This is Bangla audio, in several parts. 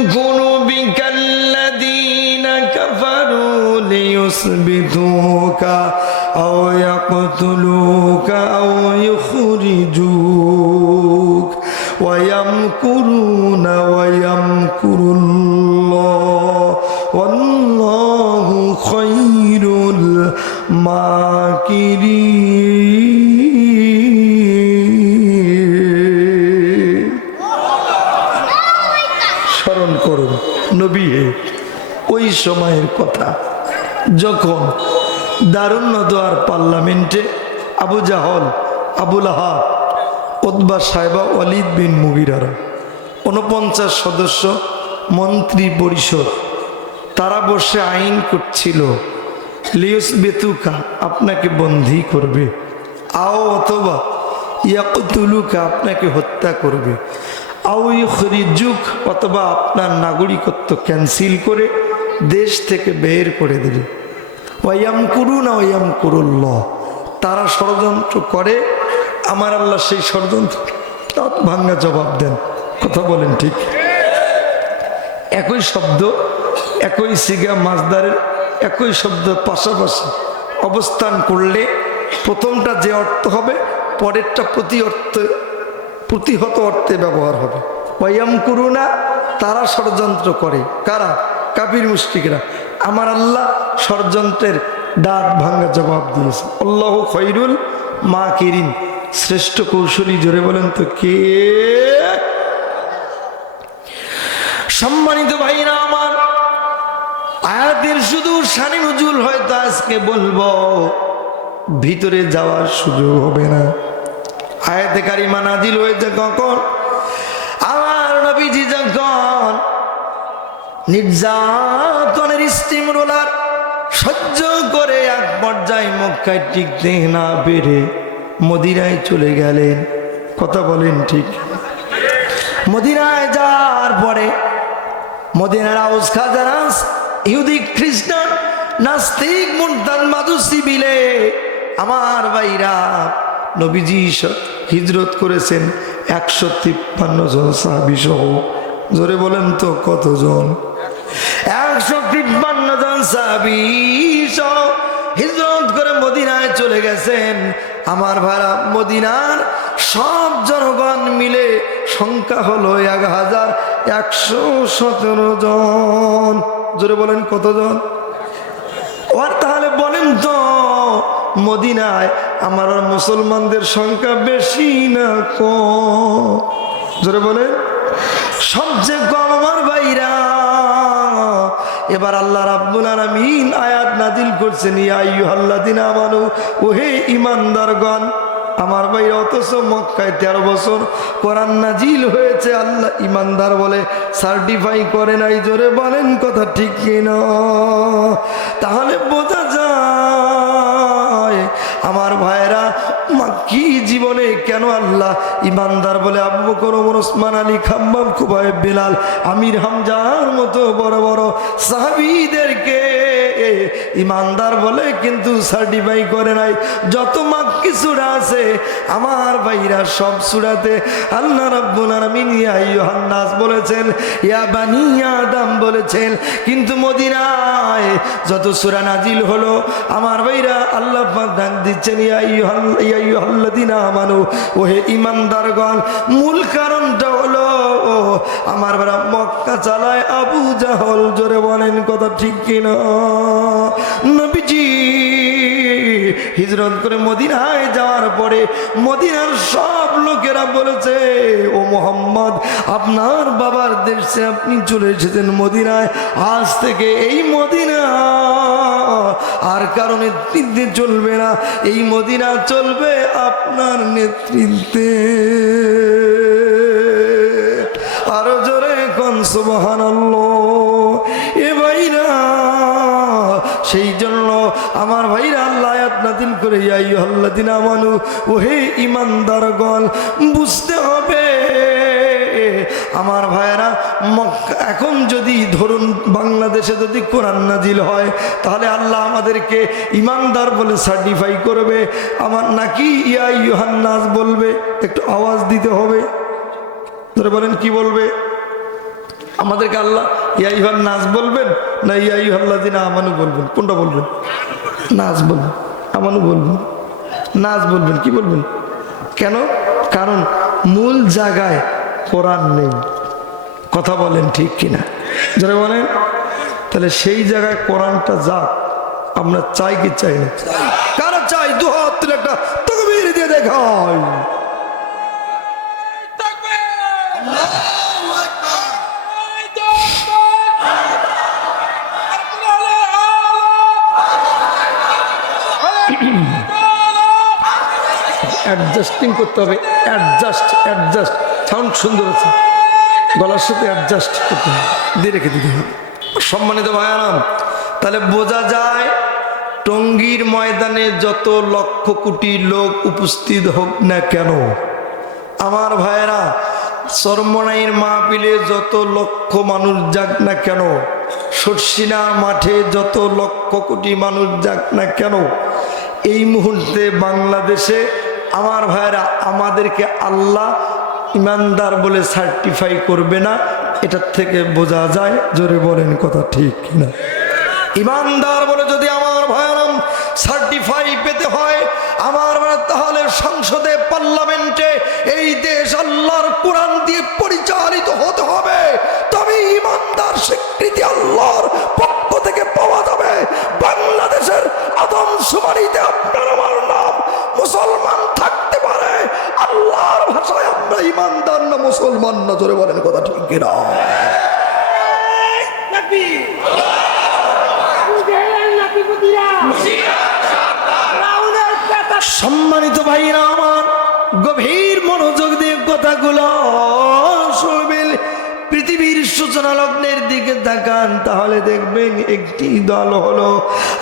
يمكر بك الذين كفروا ليثبتوك أو يقتلوك أو يخرجوك ويمكرون ويمكر الله والله خير الماكرين স্মরণ করুন নবী ওই সময়ের কথা যখন দারুন নদওয়ার পার্লামেন্টে আবু জাহল, আবু লাহাব, উতবা সাহেবা, ওয়ালিদ বিন মুগিরারা 49 সদস্য মন্ত্রী পরিষদ তারা বসে আইন করছিল লিউসবিতুকা আপনাকে বন্দী করবে, আও অথবা ইয়াকতুলুকা আপনাকে হত্যা করবে, আও ইখরিজুক অথবা আপনার নাগরিকত্ব ক্যান্সেল করে দেশ থেকে বের করে দিবে। ওয়ায়ামকুরুনা ওয়ায়ামকুরুল্লাহ তারা ষড়যন্ত্র করে, আমার আল্লাহ সেই ষড়যন্ত্র দাঁত ভাঙ্গা জবাব দেন। কথা বলেন ঠিক? একই শব্দ, একই সিগা মাজদারের একই শব্দ পাশাপাশি অবস্থান করলে প্রথমটা যে অর্থ হবে পরেরটা প্রতিহত অর্থে ব্যবহার হবে। ওয়ায়ামকুরুনা তারা ষড়যন্ত্র করে, কারা? কাফির মুশরিকরা। আমার আল্লাহ ষড়যন্ত্রের দাঁত ভাঙ্গা জবাব দিয়েছে। আল্লাহু খৈরুল মাকিরিন শ্রেষ্ঠ কৌশলী। জোরে বলেন তো কে? সম্মানিত ভাইরা আমার, আয়াতের শুধু শানে নুজুল হয়তো আজকে বলবো, ভিতরে যাওয়ার সুযোগ হবে না। আয়াতে কারিমা নাজিল হয়েছে কখন? আমার নবীজি যখন নির্যাতনের স্টিম রোলার সহ্য করে এক পর্যায়ে মক্কায় টিকতে না পেরে মদিনায় চলে গেলেন। কথা বলেন ঠিক? মদিনায় যাওয়ার পরে মদিনার আউস খাজারাস ইহুদি খ্রিস্টান নাস্তিক মুরতাদ মাজুসি মিলে আমার ভাইরা নবীজি হিজরত করেছেন 153 জন সাহাবী সহ। জোরে বলেন তো কতজন? 153 জন সাহাবী সহ হিজরত করে মদিনায় চলে গেছেন। আমার ভাইরা মদিনার সব জনগণ মিলে সংখ্যা হলো 1117 জন। জোরে বলেন কতজন? আর তাহলে বলেন তো মদিনায় আমার মুসলমানদের সংখ্যা বেশি না কম? জোরে বলেন। সবচেয়ে কম আমার ভাইরা। এবার আল্লাহ রাব্বুল আলামিন আয়াত নাজিল করছেন, ইয়া আইয়ুহাল্লাযিনা আমানু, ওহে ঈমানদারগণ। আমার ভাইরা অথচ মক্কায় 13 বছর কোরআন নাজিল হয়েছে, আল্লাহ ঈমানদার বলে সার্টিফাই করে নাই। জোরে বলেন কথা ঠিক কিনা? তাহলে বোঝা যায় আমার ভাইরা মাক্কি জীবনে কেন আল্লাহ ঈমানদার বলে আবু বকর, ওমর, ওসমান, আলী, খাম্বাব, খুবাইব, বেলাল, আমির হামজার মতো বড় বড় সাহাবীদেরকে ঈমানদার বলে কিন্তু সার্টিফাই করে নাই। যত মাক্কি সূরা আছে আমার ভাইরা সব সূরাতে আল্লাহ রাব্বুল আলামিন ইয়া আইয়ুহান নাস বলেছেন, ইয়া বানি আদম বলেছেন, কিন্তু মদিনায় যত সূরা নাজিল হলো আমার ভাইরা আল্লাহ পাক ডাক দিচ্ছেন ইয়া আইয়ুহাল্লাযিনা আমানু, ওহে ঈমানদারগণ। মূল কারণটা হলো আমার ভাইরা মক্কা চালায় আবু জাহল। জোরে বলেন কথা ঠিক কিনা? নবীজি হিজরত করে মদিনায় যাওয়ার পরে মদিনার সব লোকেরা বলেছে, ও মুহাম্মদ আপনার বাবার দেশে আপনি চলে এসেছেন মদিনায়, আজ থেকে এই মদিনা আর কারো নেতৃত্বে চলবে না, এই মদিনা চলবে আপনার নেতৃত্বে। আরো জোরে কোন সুবহানাল্লাহ। এ ভাইরা সেই জন্য আমার ভাইরা আল্লাহ আয়াত নাযিল করে ইয়া আইয়ুহাল্লাযিনা আমানু, ওহে ঈমানদারগণ। বুঝতে হবে আমার ভাইরা এখন যদি ধরুন বাংলাদেশে যদি কোরআন নাজিল হয় তাহলে আল্লাহ আমাদেরকে ঈমানদার বলে সার্টিফাই করবে আমার, নাকি ইয়া আইয়ুহান নাস বলবে? একটু আওয়াজ দিতে হবে। ধরে বলেন কি বলবে? আমাদেরকে আল্লাহ ইয়াইহান নাস বলবেন না ইয়াইহাল্লাযিনা আমানু বলবেন? কোনটা বলবেন? নাস বলবেন, আমানু বলবেন, নাস বলবেন। কি বলবেন? কেন? কারণ মূল জায়গায় কোরআন নেই। কথা বলেন ঠিক কিনা? যারা বলেন তাহলে সেই জায়গায় কোরআনটা যাক, আমরা চাই কি চাই না? কারা চাই? দুহাত তুলে একটা তাকবীর দিয়ে দেখাই। অ্যাডজাস্টিং করতে হবে, অ্যাডজাস্ট। সাউন্ড সুন্দর আছে, গলার সাথে অ্যাডজাস্ট করতে হবে, দিয়ে রেখে দিতে হবে। সম্মানিত ভাইয়ারাম, তাহলে বোঝা যায় টঙ্গীর ময়দানে যত লক্ষ কোটি লোক উপস্থিত হোক না কেন, আমার ভাইয়েরা, চরমনাইয়ের মাহফিলে যত লক্ষ মানুষ যাক না কেন, শর্ষিনার মাঠে যত লক্ষ কোটি মানুষ যাক না কেন, এই মুহূর্তে বাংলাদেশে আমার ভাইয়েরা আমাদেরকে আল্লাহ ইমানদার বলে সার্টিফাই করবে না। এটার থেকে বোঝা যায়, জোরে বলেন কথা ঠিক কিনা? ইমানদার বলে যদি আমার ভাইরাম সার্টিফাই পেতে হয় আমার, তাহলে সংসদে পার্লামেন্টে এই দেশ আল্লাহর কোরআন দিয়ে পরিচালিত হতে হবে। তবে ইমানদার স্বীকৃতি আল্লাহর পক্ষ থেকে পাওয়া যাবে। বাংলাদেশের আদমশুমারিতে আপনার আমার নাম মুসলমান থাকতে পারে, আল্লাহর ভাষায় আমরা ইমানদার না মুসলমান না। জোরে বলেন কথা ঠিক কিনা? সম্মানিত ভাইরা আমার, গভীর মনোযোগ দিয়ে কথাগুলো শুনবেন। পৃথিবীর সূচনা লগ্নের দিকে তাকান, তাহলে দেখবেন একটি দল হলো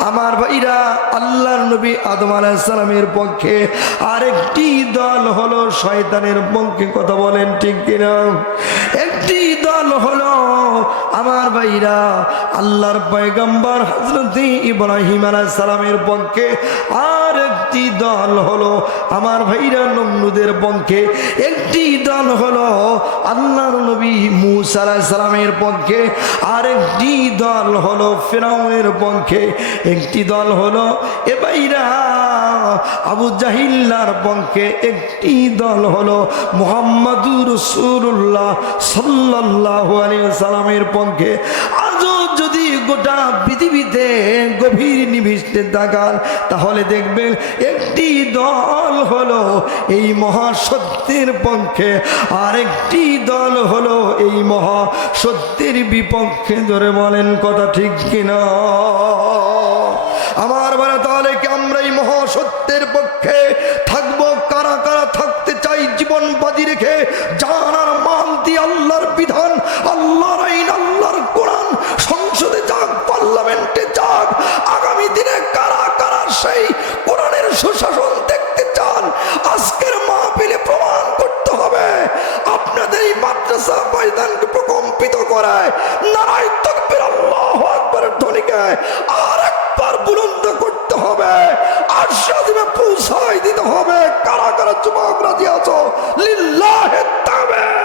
আমার ভাইরা আল্লাহর নবী আদম আলাইহিস সালামের পক্ষে, আর একটি দল হলো শয়তানের পক্ষে। কথা বলেন ঠিক কিনা? একটি দল হলো আমার ভাইরা আল্লাহর পয়গম্বর হযরত ইব্রাহিম আলাইহিস সালামের পক্ষে, আর একটি দল হলো আমার ভাইরা নমরুদের পক্ষে। একটি দল হলো আল্লাহর নবী মুসা আলাইহিস সালামের পক্ষে, আর একটি দল হলো ফিরআউনের পক্ষে। একটি দল হলো এ ভাইরা আবু জাহিল্লার পক্ষে। একটি দল হলো মুহাম্মাদুর রাসূলুল্লাহ সাল্লাল্লাহু আলাইহি ওয়াসাল্লামের পক্ষে। আজও যদি গোটা পৃথিবীতে গভীর নিবিষ্টে তাকান, তাহলে দেখবেন একটি দল হলো এই মহাসত্যের পক্ষে, আর একটি দল হলো এই মহাসত্যের বিপক্ষে। ধরে বলেন কথা ঠিক কিনা? আমার বলা, তাহলে কি আমরা এই মহাসত্যের পক্ষে থাকবো? কারা কারা থাকতে চাই জীবন বাজি রেখে, জান আর মাল দিয়ে আল্লাহর বিধান, আল্লাহর আইন, আল্লাহর কোরআন সংসদে যাক, পার্লামেন্টে যাক। আগামী দিনে কারা কারা সেই কোরআনের সুশাসন দেখতে চান? আজকের মাহফিলে প্রমাণ করতে হবে। আপনাদের এই মাদ্রাসা ময়দানকে প্রকম্পিত করায় নারায়ে তাকবীর, আল্লাহু আকবারের ধ্বনিকে আর একবার বুলন্দ করতে হবে, আর সাজিমে পৌঁছাই দিতে হবে। কারা কারা যুবক রাজি আছো? লিল্লাহি তাকবীর।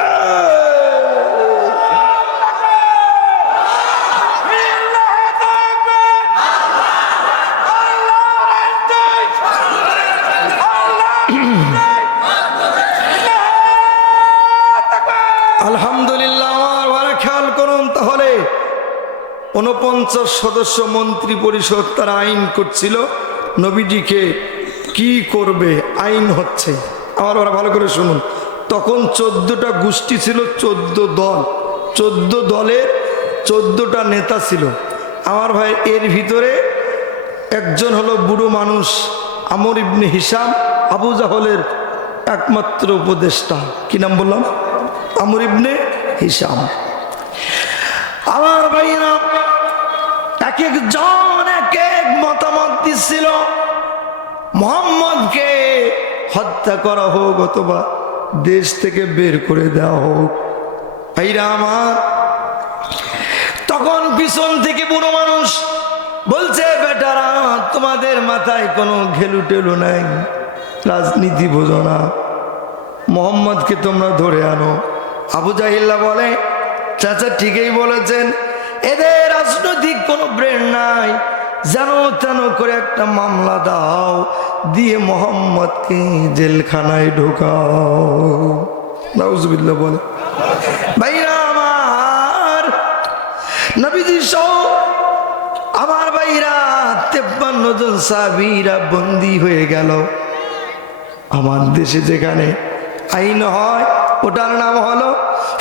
আলহামদুলিল্লাহ। আমার ভালো খেয়াল করুন, তাহলে 49 সদস্য মন্ত্রী পরিষদ তারা আইন করছিল নবীজিকে কি করবে, আইন হচ্ছে। আমার ওরা ভালো করে শুনুন। তখন 14টা গোষ্ঠী ছিল, 14 দল, 14 দলের 14টা নেতা ছিল। আমার ভাই এর ভিতরে একজন হলো বুড়ো মানুষ, আমর ইবনে হিশাম, আবু জাহলের একমাত্র উপদেষ্টা। কি নাম বললাম? আমর ইবনে হিশাম। আমার ভাইরা এক একজন এক এক মতামত দিচ্ছিল, মুহাম্মদকে হত্যা করা হোক অথবা দেশ থেকে বের করে দেওয়া হোক। ভাইরা আমার, তখন পিছন থেকে বুড়ো মানুষ বলছে, বেটারা তোমাদের মাথায় কোনো ঘেলু টেলু নাই, রাজনীতি বোঝো না, মুহাম্মদকে তোমরা ধরে আনো। আবু জাহিল্লা বলে, চাচা ঠিকই বলেছেন, এদের রাজনৈতিক কোনো ব্রেন নাই, যেন তেন করে একটা মামলা দাও, দিয়ে মোহাম্মদকে জেলখানায় ঢোকাও। নাউজুবিল্লাহ বলে। ভাইরা আমার, নবীজি সহ আমার ভাইরা 53 জন সাহাবীরা বন্দী হয়ে গেল। আমার দেশে যেখানে আইন হয় ওটার নাম হলো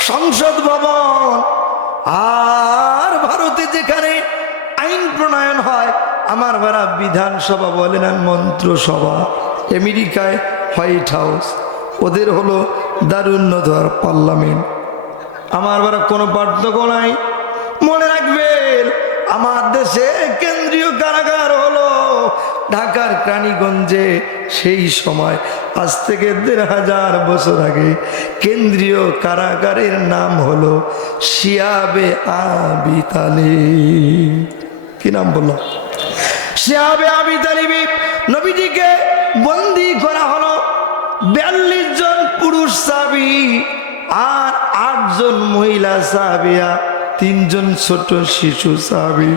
সংসদ ভবন, আর ভারতে যেখানে আইন প্রণয়ন হয় আমার ভাড়া বিধানসভা বলে না, মন্ত্রসভা। আমেরিকায় হোয়াইট হাউস, ওদের হলো দারুন নজর পার্লামেন্ট। আমার ভাড়া কোনো পার্থক্য নাই। মনে রাখবেন, আমার দেশে কেন্দ্রীয় কারাগার হলো ঢাকার রানীগঞ্জে। সেই সময় আজ থেকে 1500 বছর আগে কেন্দ্রীয় কারাগারের নাম হলো শিয়াবে আবি তালিব। কি নাম বললো? শিয়াবে আবি তালিবি। নবীজিকে বন্দী করা হলো 42 জন পুরুষ সাহাবী আর 8 জন মহিলা সাহাবিয়া, 3 জন ছোট শিশু সাহাবী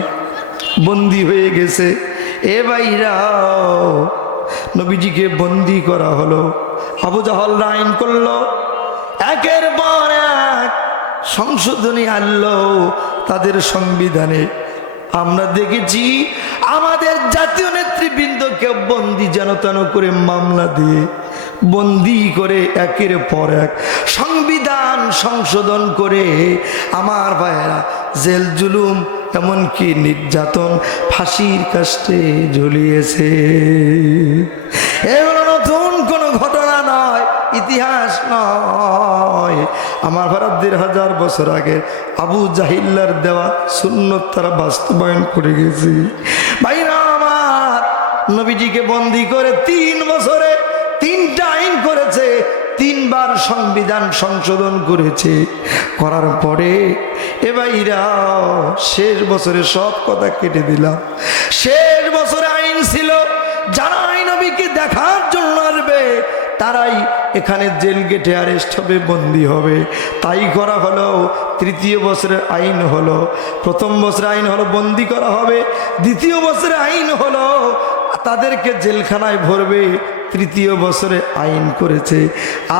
বন্দী হয়ে গেছে। এ ভাইরা, নবীজিকে বন্দী করা হলো। আবু জাহল আইন করলো, একের পর এক সংশোধনী আনলো তাদের সংবিধানে। আমরা দেখেছি আমাদের জাতীয় নেতৃবৃন্দকে বন্দী যেন তেন করে মামলা দিয়ে বন্দী করে একের পর এক সংবিধান সংশোধন করে আমার ভাইয়েরা জেল জুলুম এমনকি নির্যাতন ফাঁসির কাস্টে ঝুলিয়েছে। এগুলো নতুন কোনো ঘটনা নয়, ইতিহাস নয়। আমার ভারত 1500 বছর আগে আবু জাহিল্লার দেওয়া সুন্নত তারা বাস্তবায়ন করে গেছে। ভাইরা আমার, নবীজিকে বন্দী করে 3 বছরে 3টা আইন করেছে, 3 বার সংবিধান সংশোধন করেছে। করার পরে এ ভাইরা শেষ বছরে সব কথা কেটে দিলাম। শেষ বছরে আইন ছিল যারা নবীকে দেখার জন্য আসবে তারাই এখানে জেল গেটে অ্যারেস্ট হবে, বন্দী হবে। তাই করা হলো। 3য় বছরের আইন হলো, 1ম বছরের আইন হলো বন্দী করা হবে, 2য় বছরের আইন হলো তাদেরকে জেলখানায় ভরবে। 3য় বছরে আইন করেছে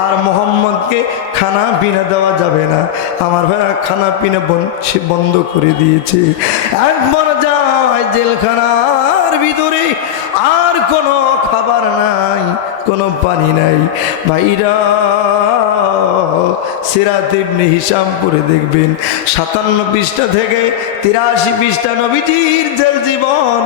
আর মোহাম্মদকে খানা পিনা দেওয়া যাবে না। আমার ভাইরা খানা পিনা সে বন্ধ করে দিয়েছে। একবার যায় জেলখানার ভিতরে আর কোনো খাবার নাই, কোনো পানি নাই। ভাইরা সিরাত ইবনে হিশাম পড়ে দেখবেন 57 পৃষ্ঠা থেকে 83 পৃষ্ঠা নবীজির জেল জীবন।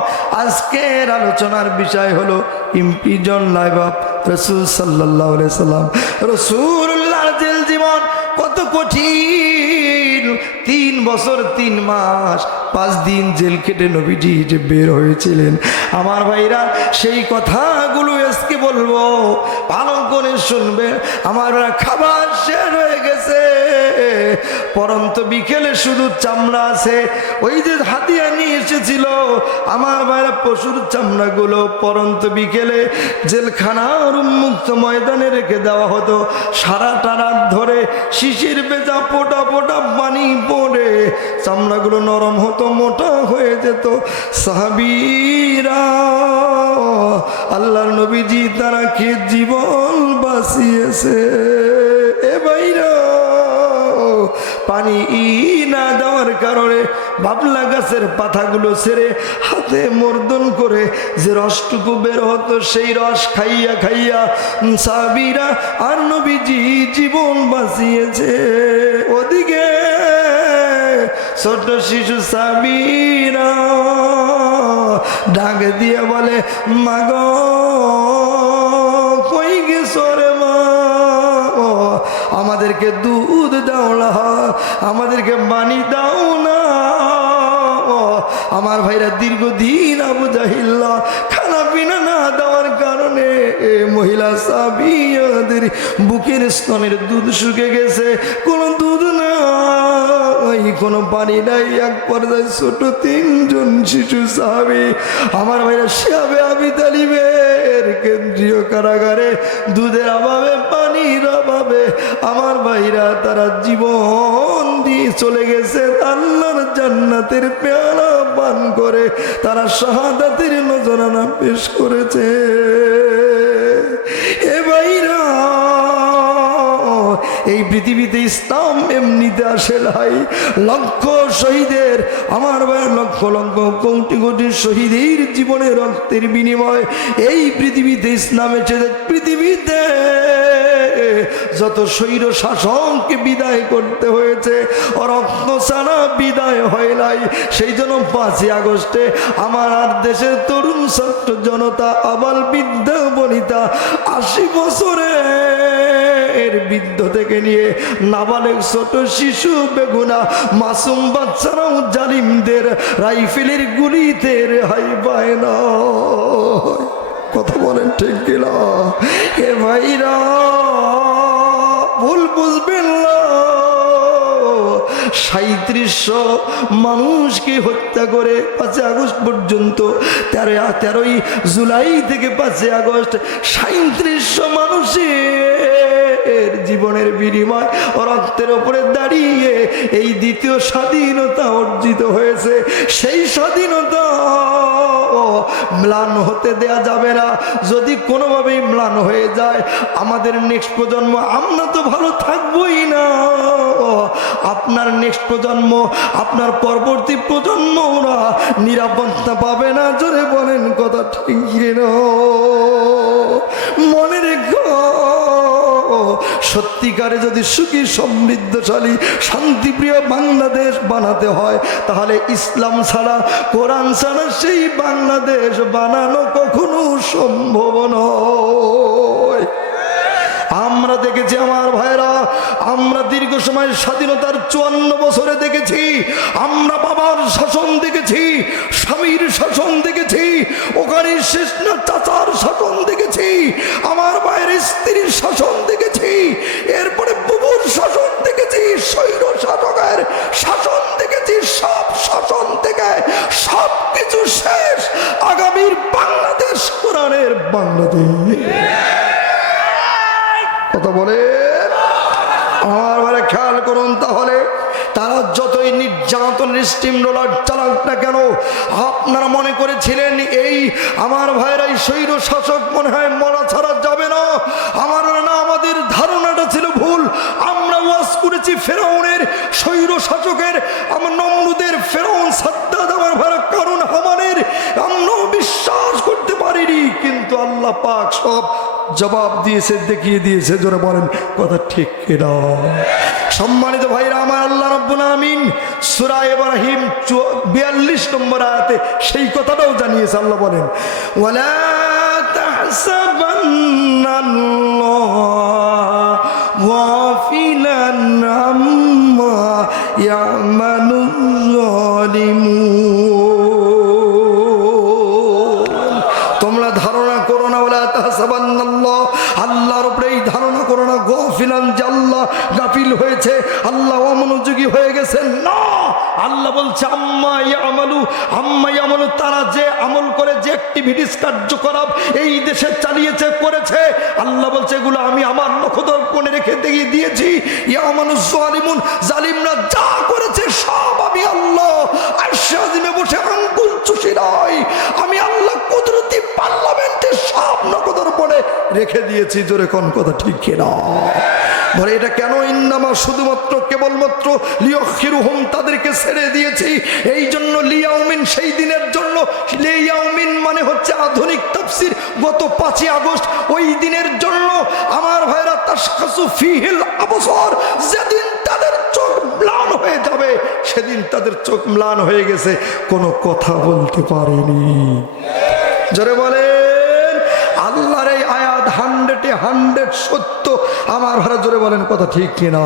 আজকের আলোচনার বিষয় হলো ইমপ্রিজন লাইফ অফ রাসূল সাল্লাল্লাহু আলাইহি সাল্লাম। রাসূলুল্লাহর জেল জীবন কত কঠিন। 3 বছর 3 মাস 5 দিন জেল কেটে নবীজি যে বের হয়েছিলেন। আমার ভাইরা সেই কথাগুলো আজকে বলবো, ভালো করে শুনবেন। আমার খাবার শেষ হয়ে গেছে, পরন্ত বিকেলে শুধু চামড়া আছে। ওই যে হাতিয়া নিয়ে এসেছিল আমার ভাইরা পশুর চামড়াগুলো পরন্ত বিকেলে জেলখানার উন্মুক্ত ময়দানে রেখে দেওয়া হতো। সারাটা রাত ধরে শিশির ভেজা ফোঁটা ফোঁটা পানি পড়ে চামড়াগুলো নরম হতো, মোটা হয়ে যেত। সাহাবীরা আল্লাহর নবীজি তারা খেয়ে জীবন বাঁচিয়েছে। এ ভাইরা, পানি না দেওয়ার কারণে বাবলা গাছের পাতাগুলো ছেড়ে হাতে মর্দন করে যে রসটুকু বের হতো সেই রস খাইয়া খাইয়া সাহাবীরা আর নবীজি জীবন বাঁচিয়েছে। ওদিকে ছোট শিশু সাহাবীরা ডাক দিয়ে বলে, মাগো কই গেছো রে মা, আমাদেরকে দুধ দাও না, আমাদেরকে পানি দাও না। আমার ভাইরা দীর্ঘদিন আবু জাহিল্লা খানা পিনা না দেওয়ার কারণে মহিলা সাহাবীদের বুকের স্তনের দুধ শুকে গেছে, কোনো দুধ নাই। নাই, কোনো পানি নাই। এক পর্যায়ে ছোট 3 জন শিশু সাহাবী আমার ভাইরা শিহাবে আবি তালিবের কেন্দ্রীয় কারাগারে দুধের অভাবে, পানির অভাবে আমার ভাইরা তারা জীবন দিয়ে চলে গেছে। আল্লাহর জান্নাতের পেয়ালা পান করে তারা শাহাদাতের নজরানা পেশ করেছে। এ ভাইরা, এই পৃথিবীতে ইসলাম এমনিতে আসে নাই। লক্ষ শহীদের আমার ভাই, লক্ষ লক্ষ কোটি কোটি শহীদের জীবনের রক্তের বিনিময় এই পৃথিবীতে ইসলাম এসেছে। পৃথিবীতে যত স্বৈর শাসককে বিদায় করতে হয়েছে, রক্ত ছাড়া বিদায় হয় নাই। সেই জন্য 5ই আগস্টে আমার আর দেশের তরুণ ছাত্র জনতা, আবাল বৃদ্ধা বনিতা, 80 বছরের বৃদ্ধ থেকে নিয়ে নাবালেগ ছোট শিশু, বেগুনা মাসুম বাচ্চারাও জালিমদের রাইফেলের গুলিতে রেহাই পায় না। কথা বলেন ঠিক কিনা? এ ভাইরা, ভুল বুঝবেন না। 3700 মানুষকে হত্যা করে 5ই আগস্ট পর্যন্ত, 13ই জুলাই থেকে 5ই আগস্ট 3700 মানুষের জীবনের বিনিময় রক্তের উপরে দাঁড়িয়ে এই দ্বিতীয় স্বাধীনতা অর্জিত হয়েছে। সেই স্বাধীনতা ম্লান হতে দেয়া যাবে না। যদি কোনোভাবেই ম্লান হয়ে যায়, আমাদের নেক্সট প্রজন্ম, আমরা তো ভালো থাকবোই না, আপনার নেক্সট প্রজন্ম, আপনার পরবর্তী প্রজন্ম ওরা নিরাপত্তা পাবে না। জোরে বলেন কথা ঠিক না? মনে রেখো, সত্যিকারে যদি সুখী, সমৃদ্ধশালী, শান্তিপ্রিয় বাংলাদেশ বানাতে হয়, তাহলে ইসলাম ছাড়া, কোরআন ছাড়া সেই বাংলাদেশ বানানো কখনো সম্ভব নয়। আমরা দেখেছি আমার ভাইরা, আমরা দীর্ঘ সময় স্বাধীনতার 54 বছরে দেখেছি, আমরা বাবার শাসন দেখেছি, স্বামীর শাসন দেখেছি, ওখানে শেষ না চাচার শাসন দেখেছি, আমার ভাইয়ের স্ত্রীর শাসন দেখেছি, এরপরে বুবুর শাসন দেখেছি, স্বৈর শাসকের শাসন দেখেছি। সব শাসন থেকে সব কিছু শেষ। আগামীর বাংলাদেশ কোরআনের বাংলাদেশ। কথা বলে আমার ঘরে খেয়াল করুন। তাহলে তারা যতই নির্যাতনের স্টিম রোলার চালাক না কেন, আপনারা মনে করেছিলেন এই আমার ভাইরাই স্বৈর শাসক মনে হয় মরা ছাড়া যাবে না। আমার না, আমাদের ধারণাটা ছিল ভুল। আমরা ওয়াজ করেছি ফেরাউনের, স্বৈর শাসকের, আমার নমরুদের, ফেরাউন, সাদ্দাত, আমার ভাইরা কারণ হামানের, আমরাও বিশ্বাস করতে পারিনি। কিন্তু আল্লাহ পাক সব জবাব দিয়েছে, দেখিয়ে দিয়েছে। জোরে বলেন কথা ঠিক কিনা? সম্মানিত ভাইরা আমার, আল্লাহ রাব্বুল আমিন সূরা ইব্রাহিম 42 নম্বর আয়াতে সেই কথাটাও জানিয়েছে। আল্লাহ বলেন, ওয়ালা তাহসাবান্নাল্লাহ গাফিলান আম্মা ইয়ামালুল যালিমুন। তোমরা ধারণা করো না, ওয়ালা তাহসাবান্নাল্লাহ, আল্লাহর উপরে এই ধারণা করো না গাফিলান, যে আল্লাহ গাফিল হয়েছে, আল্লাহ অমনোযোগী হয়ে গেছেন। না, আল্লাহ বলছে আম্মা ইয়ামালু, তারা যে আমল করে, যে অ্যাক্টিভিটিস, কার্যকলাপ এই দেশে চালিয়েছে, করেছে, আল্লাহ বলছে এগুলো আমি আমার নখদর্পণে রেখে দিয়েছি। ইয়ামালু যালিমুন, জালিমরা যা করেছে সব আমি আল্লাহ আরশে আজিমে বসে আঙ্গুল চুষি নাই, আমি আল্লাহ কুদরতি পার্লামেন্টে সব নখদর্পণে রেখে দিয়েছি। জোরে কোন কথা ঠিক কিনা? বলে এটা কেন? ইন্নামা, শুধুমাত্র কেবলমাত্র, লিয়াখিরুহুম, তাদেরকে ছেড়ে দিয়েছি এই জন্য, লিয়াউমিন, সেই দিনের জন্য। লিয়াউমিন মানে হচ্ছে আধুনিক তাফসীর, গত 5ই আগস্ট ওই দিনের জন্য আমার ভাইরা, তাশখাসু ফিহিল আবসার, যেদিন তাদের চোখ ম্লান হয়ে যাবে, সেদিন তাদের চোখ ম্লান হয়ে গেছে, কোনো কথা বলতে পারেনি। জোরে বলেন, আল্লাহর এই আয়াত 100 সত্য। আমার ভাড়া জোরে বলেন কথা ঠিক কিনা?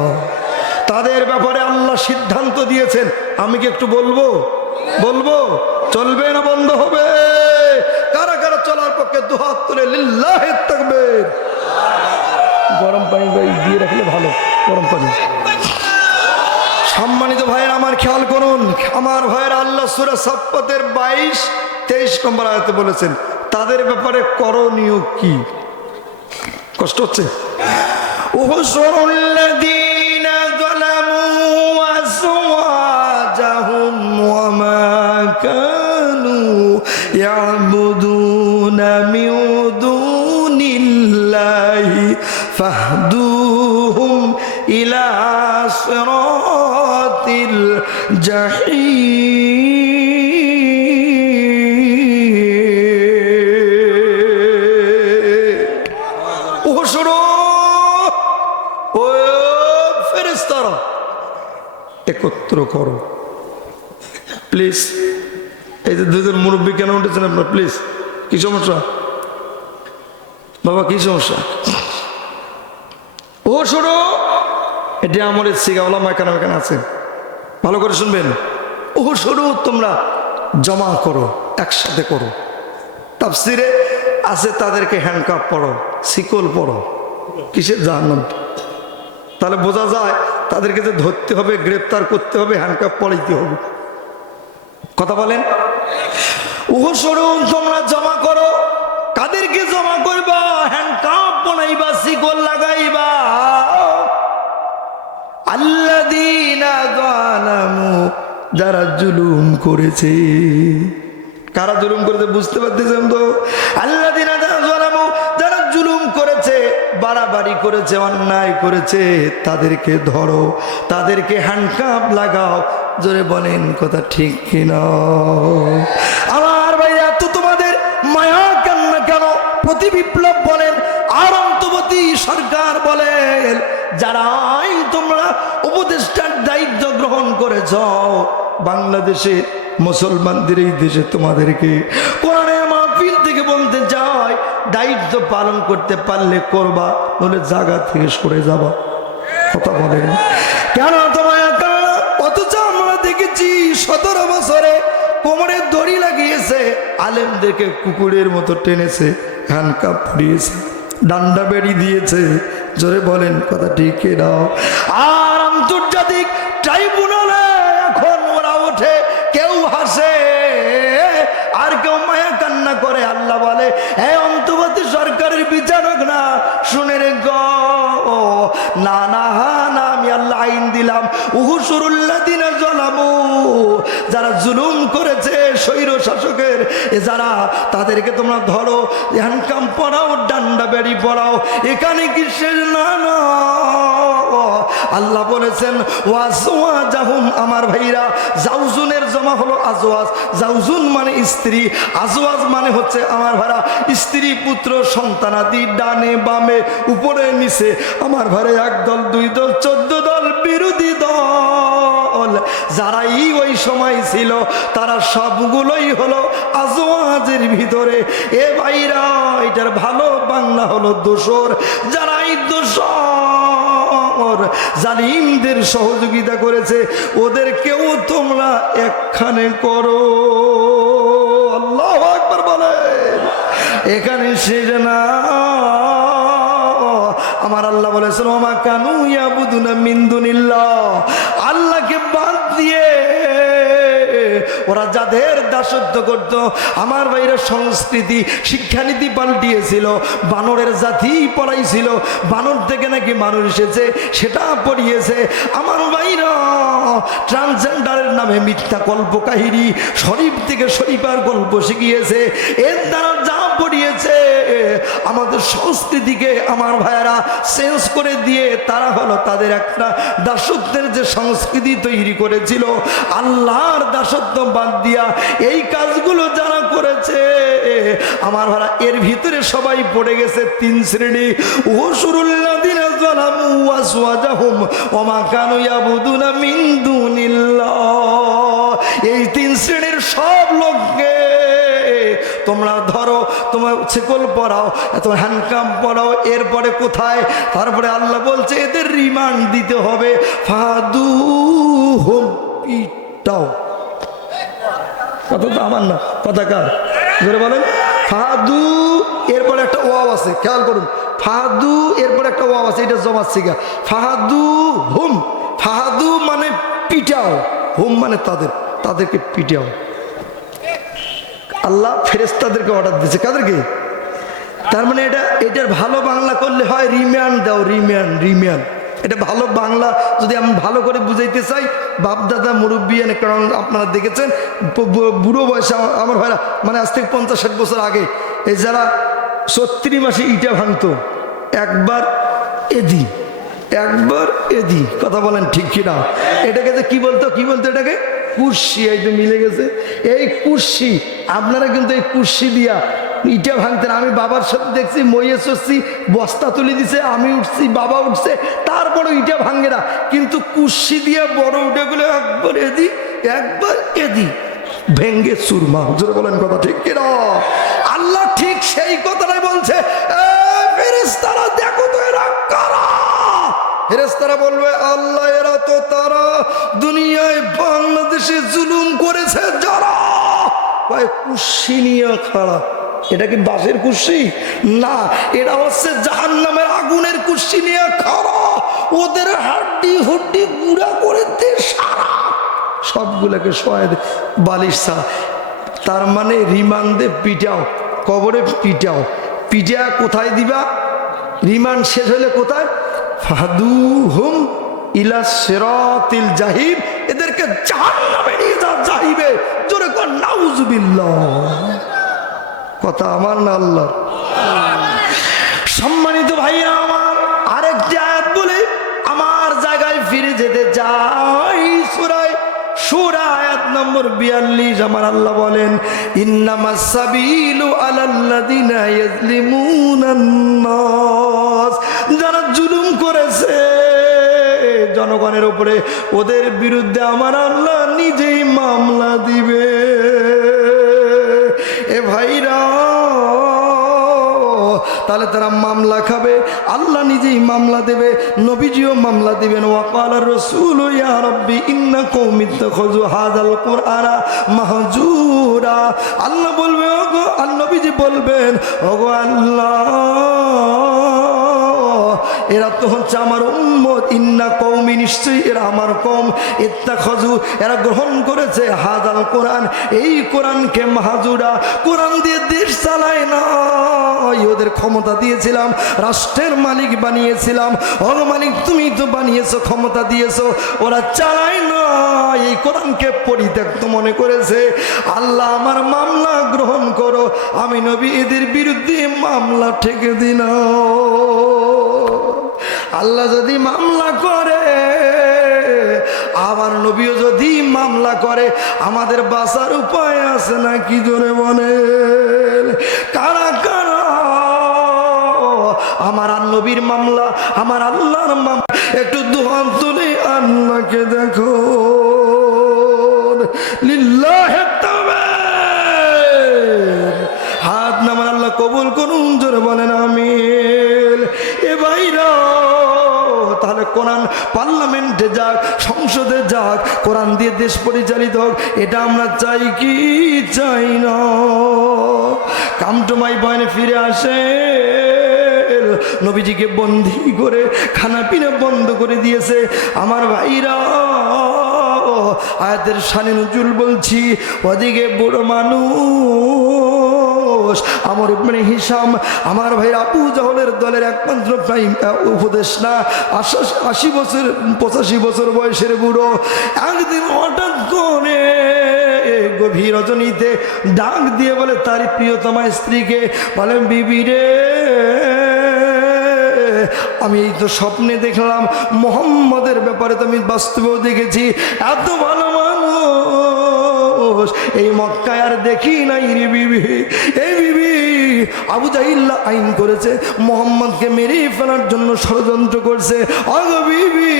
তাদের ব্যাপারে আল্লাহ সিদ্ধান্ত দিয়েছেন। আমি কি একটু বলবো? চলবে না বন্ধ হবে? কারা কারা চলার পক্ষে দুহাত তুলে লিল্লাহি তাকবীর। গরম পানি দিয়ে রাখলে ভালো, গরম পানি। সম্মানিত ভাইয়ের আমার খেয়াল করুন, আমার ভাইয়ের আল্লাহ সূরা সাফফাতের 22-23 নম্বর আয়াতে বলেছেন তাদের ব্যাপারে করণীয় কি। কষ্ট হচ্ছে? উহশুরুল্লাযীনা যালামু আযওয়াজাহুম ওয়া মা কানু ইয়াবুদুনা মিন দুনিল্লাহি ফাহদুহুম ইলা সিরাতিল জাহিম। একত্র করো প্লিজ। এই যে দুজন মুরব্বী কেন উঠেছেন আপনার? প্লিজ, কি সমস্যা বাবা, কি সমস্যা? ও শোনো, এটি আমার সিগাওয়ালা মাইকানা এখানে আছে, ভালো করে শুনবেন। ও শোনো, তোমরা জমা করো, একসাথে করো। তাফসিরে আছে তাদেরকে হ্যান্ডকাপ পড়ো, শিকল পড়ো। কিসের জাহান্নাম? তাহলে বোঝা যায় তাদেরকে যে ধরতে হবে, গ্রেপ্তার করতে হবে, হ্যান্ডকাপ পড়াইতে হবে। কথা বলেন। ওহ শোনুন, তোমরা জমা করো। কাদেরকে জমা করবা? হ্যান্ডকাপ বানাইবা, শিকল লাগাইবা। আল্লাযীনা যালামু, যারা জুলুম করেছে। কারা জুলুম করেছে বুঝতে পারতেছেন তো? আল্লাযীনা যালামু, যারা জুলুম করেছে, বাড়াবাড়ি করেছে, অন্যায় করেছে, তাদেরকে ধরো, তাদেরকে হ্যান্ডকাপ লাগাও। জোরে বলেন কথা ঠিক কিনা? আমার ভাইয়া, তো তোমাদের মায়া কান্না কেন? প্রতি বিপ্লব বলেন আর অন্তর্বর্তী সরকার বলেন, যারাই তোমরা উপদেষ্টার দায়িত্ব গ্রহণ করেছ বাংলাদেশে, মুসলমানদের এই দেশে, তোমাদেরকে কোরআনের মাহফিল থেকে বলতে চাই, দায়িত্ব পালন করতে পারলে করবা, নইলে জায়গা থেকে সরে যাবা। কথা বলেন কেন? তোমায় অথচ আমরা দেখেছি 17 বছরে কোমরে দড়ি লাগিয়েছে, আলেমদেরকে কুকুরের মতো টেনেছে, হ্যান্ডকাপ পরিয়েছে, ডান্ডা বেড়ি দিয়েছে। জোরে বলেন কথা ঠিক না? আর আন্তর্জাতিক ট্রাইব্যুনালে এখন ওরা ওঠে, কেউ হাসে আর কেউ মায়া কান্না করে। আল্লাহ বলে, এই অন্তর্বর্তী সরকারের বিচারক না, শুনে রে গো, না না না, আমি আল্লাহ আইন দিলাম। উহশুরুল্লাযীনা যালামু, যারা জুলুম করেছে, স্বৈর শাসকের যারা, তাদেরকে তোমরা ধরো, হ্যান্ডকাপ পরাও, ডান্ডা বেড়ি পরাও। এখানে কি শেষ? না না, আল্লাহ বলেছেন ওয়াজওয়াজাহুম, আমার ভাইরা, জাউজুনের জমা হলো আজওয়াজ। জাউজুন মানে স্ত্রী, আজওয়াজ মানে হচ্ছে আমার ভাইরা স্ত্রী, পুত্র, সন্তানাদি, ডানে বামে, উপরে নিচে। আমার ভাইরা 1 দল 2 দল 14 দল বিরোধী দল যারাই ওই সময় ছিল, তারা সবগুলোই হলো আজওয়াজের ভিতরে। এ ভাইরা, এটার ভালো বাংলা হলো দোসর। যারাই দোসর, জালিমদের সহযোগিতা করেছে, ওদেরকেও তোমরা একখানে করো। আল্লাহু আকবার বলেন। এখানে শেষ না, আমার আল্লাহ বলেছেন ওয়া মা কানু ইয়াবুদুনা মিন দুনিল্লাহ, আল্লাহকে বাদ দিয়ে ওরা যাদের দাসত্ব করত। আমার ভাইরা সংস্কৃতি শিক্ষানীতি পাল্টিয়েছিল, বানরের জাতি পড়াইছিল, বানর থেকে নাকি মানুষ এসেছে সেটা পড়িয়েছে। আমার ভাইরা ট্রান্সজেন্ডারের নামে মিথ্যা কল্প কাহিনী, শরীফ থেকে শরীফার গল্প শিখিয়েছে। এর দ্বারা যা পড়িয়েছে, আমাদের সংস্কৃতিকে আমার ভাইয়েরা চেঞ্জ করে দিয়ে তারা হলো তাদের একটা দাসত্বের যে সংস্কৃতি তৈরি করেছিল, আল্লাহর দাসত্ব বাদ দিয়া এই কাজগুলো যারা করেছে, আমার ভাইরা এর ভিতরে সবাই পড়ে গেছে 3 শ্রেণী। উহশুরুল্লাযীনা যালামু আযওয়াজাহুম ওয়া মা কানু ইয়াবুদুনা মিন দুনিল্লাহ, এই 3 শ্রেণীর সব লোককে তোমরা ধরো, তোমার ছেকল পরাও, তোমার হ্যান্ডকাপ পরাও। এরপরে কোথায়? তারপরে আল্লাহ বলছে এদের রিমান্ড দিতে হবে। ফাদুহুম, পিটাও। কথা তো আমার না, কথা কার? ধরে বলেন ফাদু, এরপরে একটা ওয়াও আছে, খেয়াল করুন। ফাদু, এরপরে একটা ওয়াও আছে, এটা জমাত শিখা। ফাহাদু হুম, ফাহাদু মানে পিটাও, হুম মানে তাদেরকে পিটাও। আল্লাহ ফেরেশতাদেরকে অর্ডার দিয়েছে, কাদেরকে? তার মানে এটার ভালো বাংলা করলে হয় রিম্যান্ড দাও, রিম্যান্ড। এটা ভালো বাংলা যদি আমি ভালো করে বুঝাইতে চাই, বাপদাদা মুরব্বী, কারণ আপনারা দেখেছেন বুড়ো বয়সে আমার হয় না, মানে আজ থেকে 50-60 বছর আগে এই যারা 36 মাসে ইটা ভাঙতো, একবার এদি, কথা বলেন ঠিক কিনা? এটাকে যে কি বলতো এটাকে কুর্সি, এই তো মিলে গেছে, এই কুর্সি। আপনারা কিন্তু এই কুর্সি দিয়া ইটা ভাঙতেন। আমি বাবার সাথে দেখছি, মইয়ে চড়ছি, বস্তা তুলে দিছে, আমি উঠছি, বাবা উঠছে, তারপরও ইটা ভাঙে না, কিন্তু কুর্সি দিয়ে বড় উঠে গেলে একবার এদি ভেঙ্গে চুরমা। জোরে বলেন কথা ঠিক কিনা? আল্লাহ ঠিক সেই কথাটাই বলছে, ফেরেশতারা দেখো তো এরা কারা। ফেরেশতারা বলবে, আল্লাহ এরা তো তারা দুনিয়ায় বাংলাদেশে জুলুম করেছে যারা কুর্সি নিয়ে খাড়া। এটা কি বাঁশের কুর্সি না, এটা হচ্ছে জাহান্নামের আগুনের কুর্সি নিয়ে খাড়া। ওদের হাড্ডি হুড্ডি গুঁড়া করে দে সারা, সবগুলোকে শোয়ায় দে বালিশ ছাড়া। তার মানে রিমান্ডে পিটাও, কবরে পিটাও, পিটা কোথায় দিবা? রিমান্ড শেষ হলে কোথায়? ফাদুহুম ইলা সিরাতিল জাহিম, এদেরকে জাহান্নামে নিয়ে যাইবে। জোরে কর নাউজুবিল্লাহ। কথা আমার না আল্লাহ। সম্মানিত ভাইরা আমার, আরেকটি আয়াত বলে আমার জায়গায় ফিরে যেতে চাই। সূরা আয়াত নম্বর 42 আমার আল্লাহ বলেন, ইন্নামাস সাবিলু আলাল্লাযিনা ইয়াজলিমুনান নাস, যারা জুলুম করেছে জনগণের উপরে, ওদের বিরুদ্ধে আমার আল্লাহ নিজেই মামলা দিবে। এ ভাইরা, তাহলে তারা মামলা খাবে, আল্লাহ নিজেই মামলা দেবে, নবীজিও মামলা দিবেন। ওয়াকালা রাসূলু ইয়া রাব্বি ইন্না কওমি ইত্তাখাযু হাযাল কুরআনা মাহজুরা। আল্লাহ বলবে, ওগো আল্লাহ, নবীজি বলবেন, ওগো আল্লাহ, এরা তো হচ্ছে আমার উম্মত, ইন্না কওমি, নিশ্চয়ই এরা আমার কওম, ইত্তাখাযু, এরা গ্রহণ করেছে হাযাল কোরআন, এই কোরআনকে মাহজুরা, কোরআন দিয়ে দেশ চালায় না, ওদের ক্ষমতা দিয়েছিলাম, রাষ্ট্রের মালিক বানিয়েছিলাম, ও মালিক তুমি তো বানিয়েছো, ক্ষমতা দিয়েছো, ওরা চালায় না, এই কোরআনকে পরিত্যক্ত মনে করেছে। আল্লাহ আমার মামলা গ্রহণ করো, আমি নবী এদের বিরুদ্ধে মামলা ঠেকে দিন। আল্লাহ যদি মামলা করে, আবার নবীও যদি মামলা করে, আমাদের বাঁচার উপায় আছে নাকি? জোরে বলেন কারা কারা? আমার আর নবীর মামলা, আমার আল্লাহর মামলা, একটু দুহাত তুলে আল্লাহকে দেখো। লিল্লাহি তাওবীর, হাত নামান, আল্লাহ কবুল করুন। জোরে বলেন আমিন। এ ভাইরা, তাহলে কোরআন পার্লামেন্টে যাক, সংসদে যাক, কোরআন দিয়ে দেশ পরিচালিত হোক, এটা আমরা চাই কি চাই না? কাম টু মাই পয়েন্টে ফিরে আসে। নবীজিকে বন্দী করে খানা পিনা বন্ধ করে দিয়েছে। আমার ভাইরা, আয়াতের শানে নজরুল বলছি, ওদিকে বুড়ো মানুষ আমর ইবনে হিশাম, আমার ভাই আবু জাহলের দলের একমাত্র উপদেশ না, 80 বছর 85 বছর বয়সের বুড়ো, একদিন হঠাৎ করে গভীর রজনীতে ডাক দিয়ে বলে তার প্রিয়তমা স্ত্রীকে, বলেন বিবি রে, আমি এই তো স্বপ্নে দেখলাম, মোহাম্মদের ব্যাপারে তো আমি বাস্তবেও দেখেছি, এত ভালো মানুষ এই মক্কায় আর দেখি নাই রে বিবি। এই বিবি, আবু জাহিল আইন করেছে, মোহাম্মদকে মেরে ফেলার জন্য ষড়যন্ত্র করছে। আগো বিবি,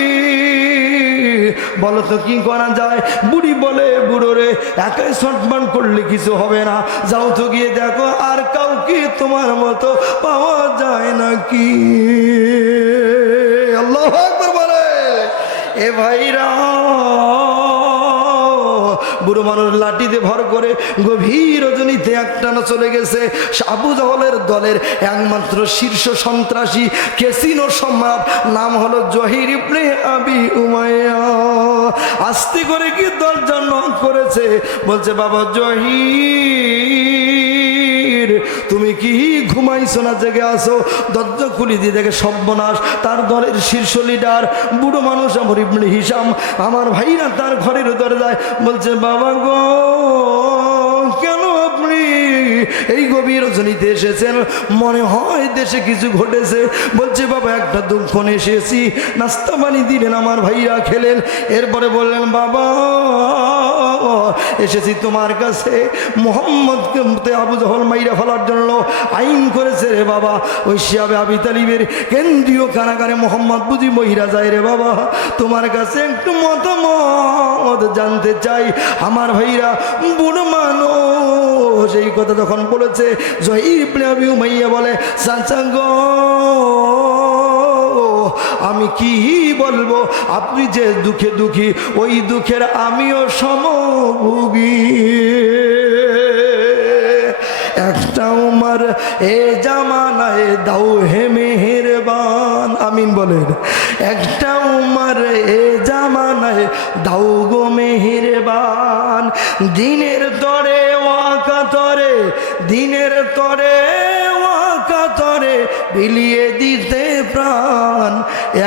বলো তো কি করা যায়? বুড়ি বলে, বুড়ো রে, একাই ছটফট করলে কিছু হবে না, যাও তো গিয়ে দেখো আর কাউকে তোমার মতো পাওয়া যায় নাকি। আল্লাহু আকবার বলে। এ ভাইরা, বুড়ো মানুষ লাঠিতে ভর করে গভীর রজনীতে একটানা চলে গেছে আবু জাহলের দলের একমাত্র শীর্ষ সন্ত্রাসী ক্যাসিনো সম্রাট, নাম হলো জহির ইবনে আবি উমাইয়া। আস্তে করে কি দরজা নক করেছে, বলছে বাবা জহির তুমি কি ঘুমাইছো না জেগে আসো? দরজা খুলি দিয়ে দেখে সর্বনাশ, তার দলের শীর্ষ লিডার বুড়ো মানুষ আমর ইবনে হিশাম, আমার ভাইরা তার ঘরের দরজায়। বলছে বাবা গো কেন আপনি এই গভীর রজনীতে এসেছেন? মনে হয় দেশে কিছু ঘটেছে। বলছে বাবা একটা দুঃখ নিয়ে এসেছি। নাস্তা পানি দিলেন, আমার ভাইরা খেলেন, এরপরে বললেন বাবা এসেছি তোমার কাছে, মোহাম্মদকে আবু জাহল মাইরা ফেলার জন্য আইন করেছে রে বাবা। ওই শিয়াবে আবি তালিবের কেন্দ্রীয় কারাগারে মোহাম্মদ বুঝি মহিরা যায় রে বাবা, তোমার কাছে একটু মতামত জানতে চাই। আমার ভাইরা বুড়ো মানুষ এই কথা যখন বলেছে, জহির ইবনে আবি উমাইয়া বলে চাচা গো আমি কি বলবো, আপনি যে দুঃখে দুঃখী ওই দুঃখের আমিও সমভোগী। একটা উমর এ জামানায় দাও হে মেহেরবান, আমিন বলেন। একটা উমর এ জামানায় দাও গো মেহেরবান, দিনের তরে ওয়াকা তরে, দিনের তরে ওয়াকা তরে বিলিয়ে দিতে প্রাণ।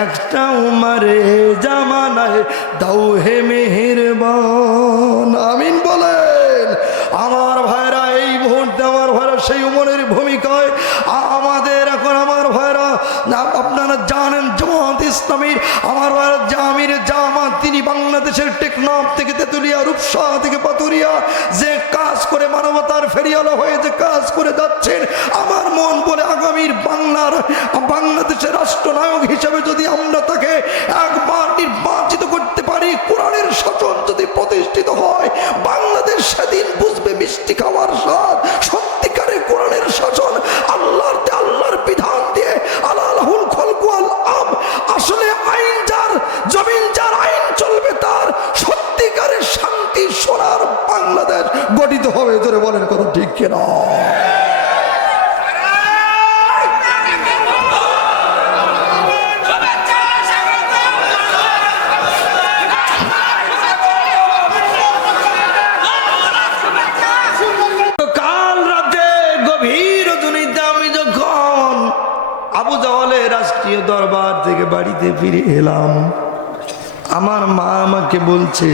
একটা উমর এ জামানায় দাও হে মেহেরবান, আমিন বলেন। আমার ভাইরা এই মুহূর্তে আমার ভাইরা সেই উমরের ভূমিকায় আমাদের এখন আমার ভাইরা আপনারা জানেন জামাত ইসলামীর আমার ভাইরা জামির জামাত, তিনি বাংলাদেশের টেকনাফ থেকে তেতুলিয়া, রূপসা থেকে পাতুরিয়া যে কাজ করে মানবতার ফেরিওয়ালা হয়ে যে কাজ করে যাচ্ছেন, আমার মন বলে আগামীর বাংলাদেশের রাষ্ট্রনায়ক হিসেবে যদি আমরা তাকে একবার নির্বাচিত করতে পারি, কোরআনের শাসন যদি প্রতিষ্ঠিত হয়, বাংলাদেশ সেদিন বুঝবে মিষ্টি খাওয়ার স্বাদ। সত্যিকারের কোরআনের শাসন, আল্লাহর বিধান দিয়ে আলাহুল খলক ওয়াল আম, আসলে আইন যার, জমিন যার, আইন চলবে তার, সত্যিকারের শান্তি সোনার বাংলাদেশ গঠিত হবে। জোরে বলেন কথা ঠিক কিনা? আবু জাহলের রাষ্ট্রীয় দরবার থেকে বাড়িতে ফিরে এলাম, আমার মা আমাকে বলছে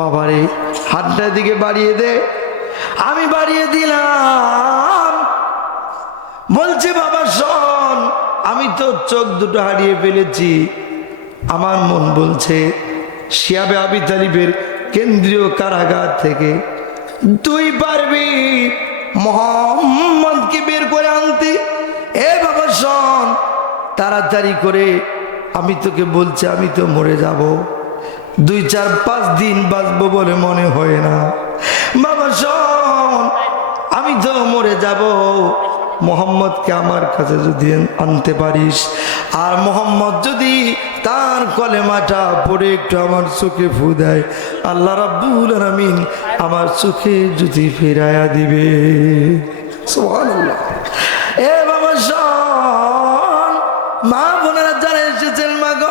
বাবারে হাতটা দিকে বাড়িয়ে দে। আমি বাড়িয়ে দিলাম, বলছে বাবা শোন আমি তো চোখ দুটো হারিয়ে ফেলেছি। আমার মন বলছে শিয়াবে আবি তালিবের কেন্দ্রীয় কারাগার থেকে তুই পারবি মোহাম্মদকে বের করে আনতে। এ বাবা শোন তাড়াতাড়ি করে, আমি তোকে বলছি আমি তো মরে যাব, 2-4-5 দিন বাঁচবো বলে মনে হয় না। বাবা শোন আমি তো মরে যাব, মোহাম্মদকে আমার কাছে যদি আনতে পারিস, আর মোহাম্মদ যদি তার কলেমাটা পড়ে একটু আমার চোখে ফু দেয়, আল্লাহ রাব্বুল আলামিন আমার চোখে যদি ফেরায়া দিবে। সুবহানাল্লাহ। এ বাবা শোন, মা বোনেরা যারা এসেছেন, মা গো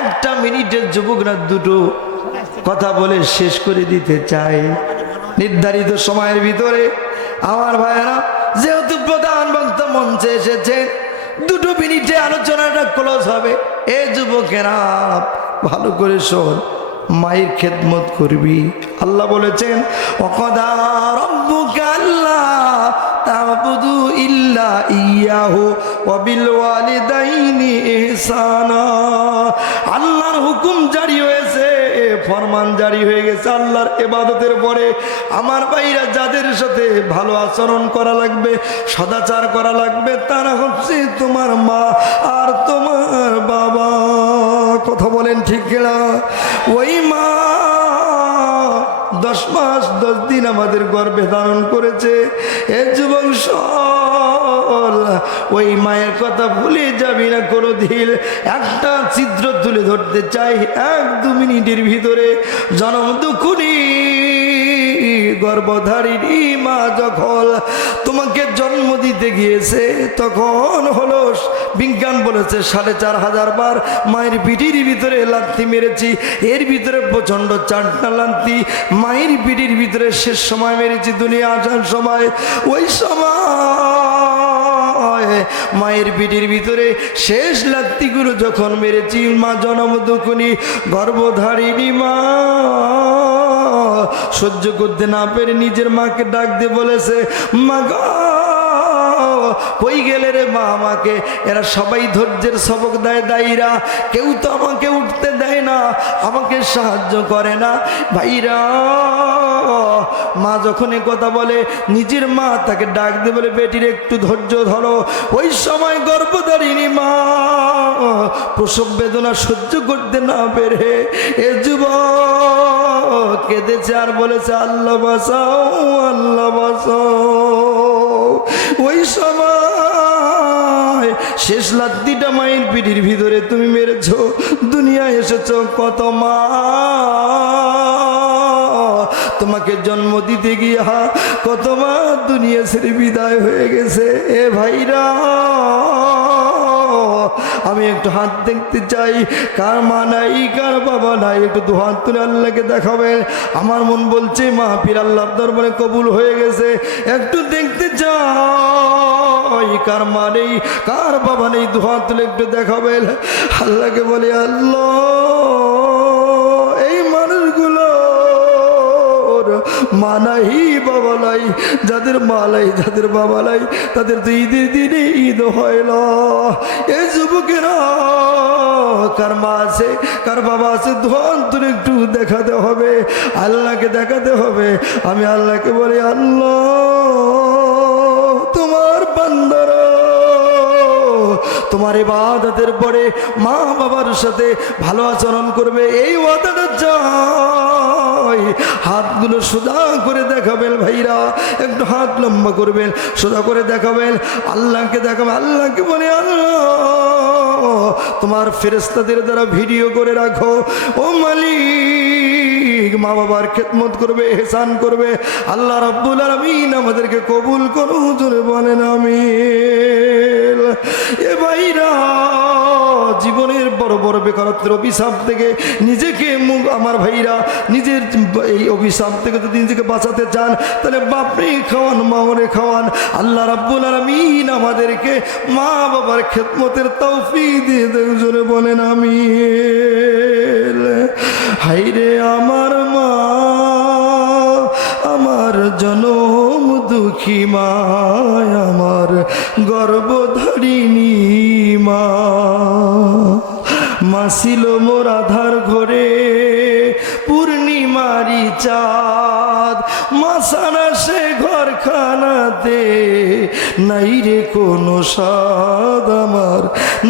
একটা মিনিটের যুবক না দুটো কথা বলে শেষ করে দিতে চাই নির্ধারিত সময়ের ভিতরে। আমার ভাইয়েরা যেহেতু প্রধান বক্তা মঞ্চে এসেছেন, 2 মিনিটে আলোচনাটা ক্লোজ হবে। এ যুবকেরা ভালো করে শোন, মায়ের খেদমত করবি। আল্লাহ বলেছেন ওয়াকাদা রাব্বুকা আল্লা তা'বুদু ইল্লা ইয়াহু ওয়া বিল ওয়ালিদাইনি ইহসানা। আল্লাহর হুকুম জারি হয়েছে, ফরমান জারি হয়ে গেছে। আল্লাহর ইবাদতের পরে আমার ভাইরা যাদের সাথে ভালো আচরণ করা লাগবে, সদাচার করা লাগবে, তারা হচ্ছে তোমার মা আর তোমার বাবা। কথা বলেন ঠিক কিনা? ওই মা 10 মাস 10 দিন আমাদের গর্ভে ধারণ করেছে। এ যুবক ওই মায়ের কথা ভুলে যাবি না কোনোদিন। একটা চিত্র তুলে ধরতে চাই 1-2 মিনিটের ভিতরে। জনম দুঃখুনি গর্ভধারিণী মা যখন তোমাকে জন্ম দিতে গিয়েছে তখন হলো বিজ্ঞান বলেছে 4500 বার মায়ের পিঠির ভিতরে লাথি মেরেছি। এর ভিতরে প্রচন্ড 4টা লাথি মায়ের পিঠির ভিতরে শেষ সময় মেরেছি দুনিয়া আসার সময়। ওই সময় মায়ের পিঠির ভিতরে শেষ লাথিগুলো যখন মেরেছি মা জনম দুঃখিনী গর্ভধারিণী মা সহ্য করতে না পেরে নিজের মাকে ডাক দিয়ে বলেছে, মা গো কই গেলে রে মা আমাকে? এরা সবাই ধৈর্যের সবক দেয় দায়ীরা, কেউ তো আমাকে উঠতে দেয় না, আমাকে সাহায্য করে না ভাইরা। মা যখন এ কথা বলে নিজের মা তাকে ডাক দিয়ে বলে, বেটির একটু ধৈর্য ধরো। ওই সময় গর্ভধারিণী মা প্রসব বেদনা সহ্য করতে না পেরে এ যুবক কেঁদেছে আর বলেছে, আল্লাহ বাঁচাও, আল্লাহ বাঁচাও। ওই সময় শেষ লাথিটা মায়ের পিঠির ভিতরে তুমি মেরেছ, দুনিয়া এসেছ কত মা তোমাকে জন্ম দিতে গিয়া কত মা দুনিয়া ছেড়ে বিদায় হয়ে গেছে। এ ভাইরা আমি একটু হাত দেখতে চাই, কার মা নাই কার বাবা নাই, একটু দু হাত তুলে আল্লাহকে দেখাবেন। আমার মন বলছে মাহফিল আল্লাহর দরবারে কবুল হয়ে গেছে, একটু দেখতে চাই কার মা নেই কার বাবা নেই, দু হাত তুলে একটু দেখাবেন। আল্লাহকে বলি, আল্লাহ এই মানুষগুলো মা নাই বাবা নাই, যাদের মা নাই যাদের বাবা নাই তাদের তো ঈদের দিনে ঈদ হয় না। এই যুবকেরা কার মা আছে কার বাবা আছে ধন তোর একটু দেখাতে হবে, আল্লাহকে দেখাতে হবে। আমি আল্লাহকে বলি, আল্লাহ তোমার বান্দারা তোমার ইবাদতের পরে মা বাবার সাথে ভালো আচরণ করবে, এই ওয়াদাটা চাই। হাতগুলো সোজা করে দেখাবেন ভাইরা, একটু হাত লম্বা করবেন, সোজা করে দেখাবেন, আল্লাহকে দেখাবেন। আল্লাহকে বলে, আল্লাহ তোমার ফেরেশতাদের দ্বারা ভিডিও করে রাখো। ও মালিক মা বাবার খেদমত করবে, এহসান করবে। আল্লাহ রাব্বুল আলামিন আমাদেরকে কবুল করো, জোরে বলেন আমিন। এ ভাইরা জীবনের বড় বড় বেকারত্বের অভিশাপ থেকে নিজেকে আমার ভাইরা নিজের এই অভিশাপ থেকে যদি নিজেকে বাঁচাতে চান তাহলে বাপরে খাওয়ান মাওরে খাওয়ান। আল্লাহ রাব্বুল আলামিন আমাদেরকে মা বাবার খেদমতের তৌফিক দিয়ে দেন, জোরে বলেন আমিন। হায়রে আমার মা, আমার জনম দুঃখী মা, আমার গর্ভধারিণী মা। মা ছিল মোর আধার ঘরে পূর্ণিমারি চাঁদ, মা সারা সে ঘরখানাতে নাই রে কোনো স্বাদ, আমার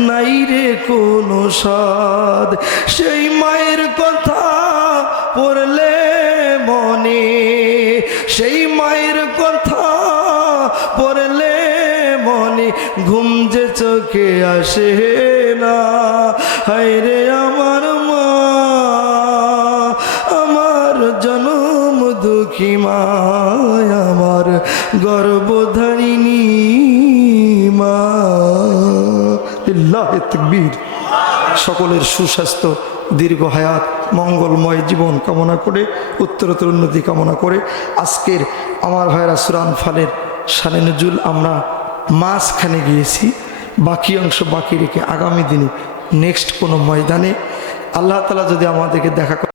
নাই রে কোনো স্বাদ। সেই মায়ের কথা পড়লে মনে, সেই মায়ের কথা পড়লে মনে ঘুম যে চোখে আসে না। হায়রে আমার মা, আমার জনম দুঃখী মা, আমার গর্ভধারিণী মা। লিল্লাহি তাকবীর। সকলের সুস্বাস্থ্য, দীর্ঘ হায়াত, মঙ্গলময় জীবন কামনা করে, উত্তরোত্তর উন্নতি কামনা করে আজকের আমার ভাইরা সূরা আনফালের শানে নুজুল আমরা মাঝখানে গিয়েছি, বাকি অংশ বাকি রেখে আগামী দিনে নেক্সট কোনো ময়দানে আল্লাহ তাআলা যদি আমাদেরকে দেখা